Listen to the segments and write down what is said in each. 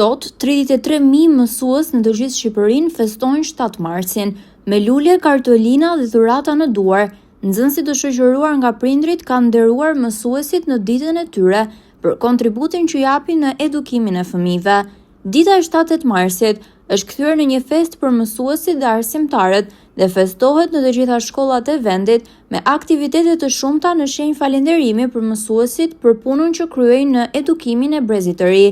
Sot, 33.000 mësues në të gjithë Shqipërinë festojnë 7 marsin, me lule, kartolina dhe dhurata në duar. Nxënësit të shoqëruar nga prindrit kanë nderuar mësuesit në ditën e tyre për kontributin që japin në edukimin e fëmijëve. Dita e 7 marsit është kthyer në një festë për mësuesit dhe arsimtarët dhe festohet në të gjitha shkollat e vendit me aktivitete të shumta në shenjë falënderimi për mësuesit për punën që kryejnë në edukimin e brezit të ri.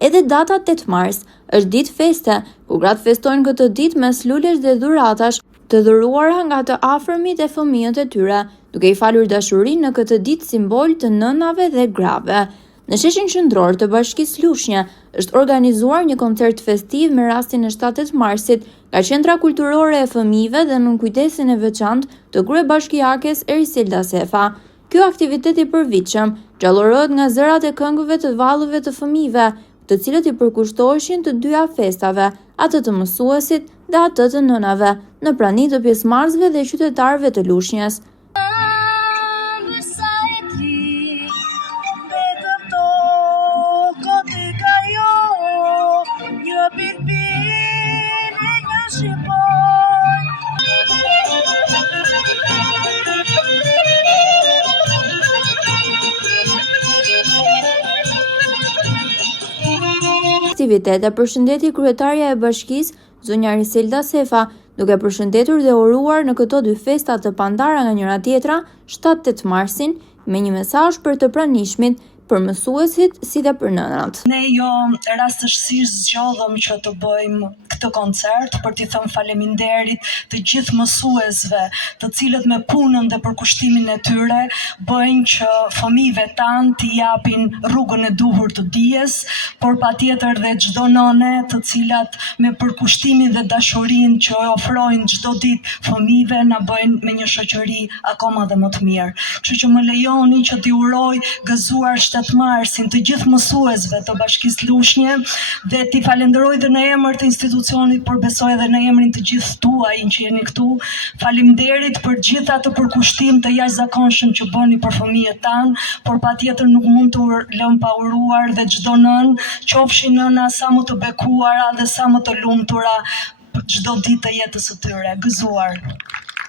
Edhe data 8 mars është ditë feste, ku gratë festojnë këtë ditë mes lulesh dhe dhuratash të dhuruara nga të afërmit e fëmijët e tyre, duke i falur dashurinë në këtë ditë simbol të nënave dhe grave. Në sheshin qendror të Bashkisë Lushnjë është organizuar një koncert festiv me rastin e 7 marsit nga Qendra Kulturore e Fëmijëve dhe nën kujdesin e veçantë të kryebashkiakes Eriselda Sefa. Ky aktivitet i përvitshëm gjallërohet nga zërat e këngëve të vallëve të fëmijëve, të cilët i përkushtoheshin të dyja festave, atë të mësuesit dhe atë të nënave, në prani të pjesëmarrësve dhe qytetarëve të Lushnjës. Aktivitete përshëndeti kryetaria e bashkisë, zonja Eriselda Sefa, duke përshëndetur dhe uruar në këto dy festa të pandara nga njëra tjetra, 7-8 marsin, me një mesazh për të pranishmit për mësuesit si dhe për nënat. Ne rastësisht zgjodhëm që të bëjmë këtë koncert për t'i thënë faleminderit të gjithë mësuesve, të cilët me punën dhe përkushtimin e tyre bëjnë që fëmijëve tanë t'i japin rrugën e duhur të dijes, por patjetër dhe çdo nëne të cilat me përkushtimin dhe dashurinë që ofrojnë çdo ditë fëmijëve na bëjnë me një shoqëri akoma dhe më të mirë. Kështu që më lejoni që t'i uroj gëzuar 7 marsin të gjithë mësuesve të Bashkisë Lushnjë dhe t'i falenderoj dhe në emër të institucionit, por besoj edhe në emrin të gjithë tuaj që jeni këtu. Faleminderit për gjithë atë përkushtim të jashtëzakonshëm që bëni për fëmijët tanë, por patjetër nuk mund të lëm pa uruar dhe çdo nën, qofshin nëna sa më të bekuara dhe sa më të lumtura çdo ditë të jetës së tyre. Gëzuar.